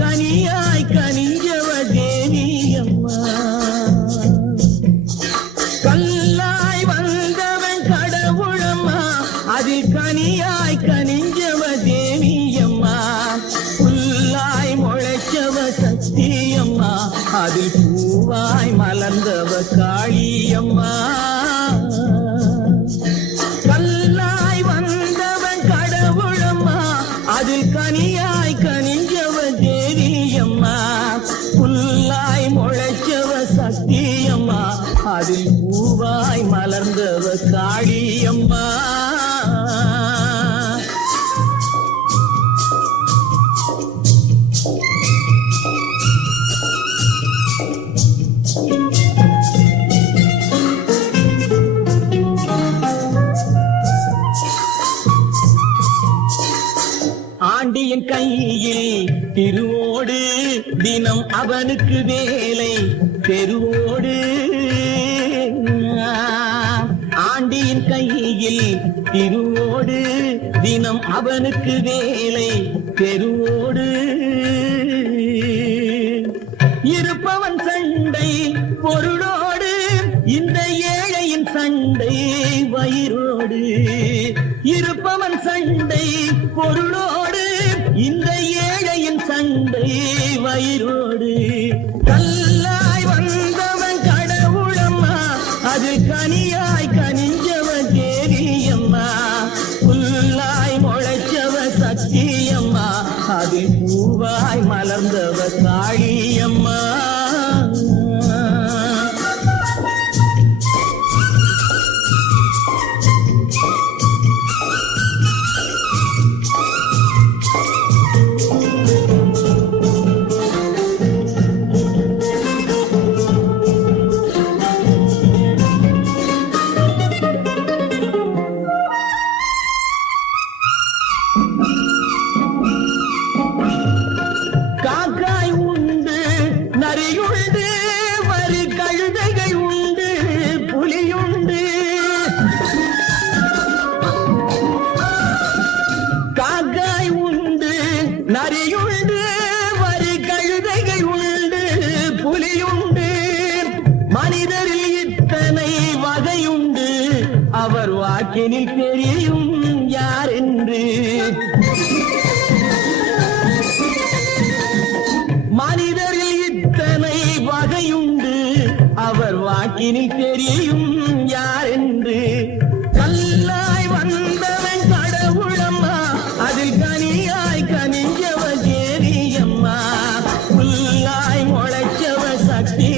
கனியாய் கனிஞ்சவ தேவியம்மா. கல்லாய் வந்தவன் கடவுளம்மா, அதில் கனியாய் கனிஞ்சவ தேவியம்மா. புல்லாய் முளைச்சவ சக்தியம்மா, அதில் பூவாய் மலர்ந்தவ காளியம்மா. கல்லாய் வந்தவன் கடவுளம்மா, அதில் கனியாய் கனிஞ்சவ தேவியம்மா. புல்லாய் முளைச்சவ சக்தியம்மா, அதில் பூவாய் மலர்ந்தவ காளியம்மா. ஆண்டியின் கையில் திருவோடு, தினம் அவனுக்கு வேலை தெருவோடு. ஆண்டியின் கையில் திருவோடு, தினம் அவனுக்கு வேலை தெருவோடு. இருப்பவன் சண்டை பொருளோடு, இந்த ஏழையின் சண்டை வயிறோடு. இருப்பவன் சண்டை பொருளோடு, இந்த ஏழையின் சண்டை வயிறோடு. கல்லாய் வந்தவன் கடவுளம்மா, அது கனியாய் கனிஞ்சவ தேவியம்மா. புல்லாய் முளைச்சவ சக்தியம்மா, அது பூவாய் மலர்ந்தவ காளியம்மா. காக்காய் உண்டு, நரியுண்டு, வரி கழுதைகள் உண்டு, புலியுண்டு. காக்காய் உண்டு, நரியுண்டு, வரி கழுதைகள் உண்டு, புலியுண்டு. மனிதரில் இத்தனை வகையுண்டு, அவர் வாக்கினில் தெரியும் யார் என்று. மனிதரில் இத்தனை வகையுண்டு, அவர் வாக்கினில் தெரியும் யார் என்று. கல்லாய் வந்தவன் கடவுளம்மா, அதில் கனியாய் கனிஞ்சவ தேவியம்மா. புல்லாய் முளைச்சவ சக்தி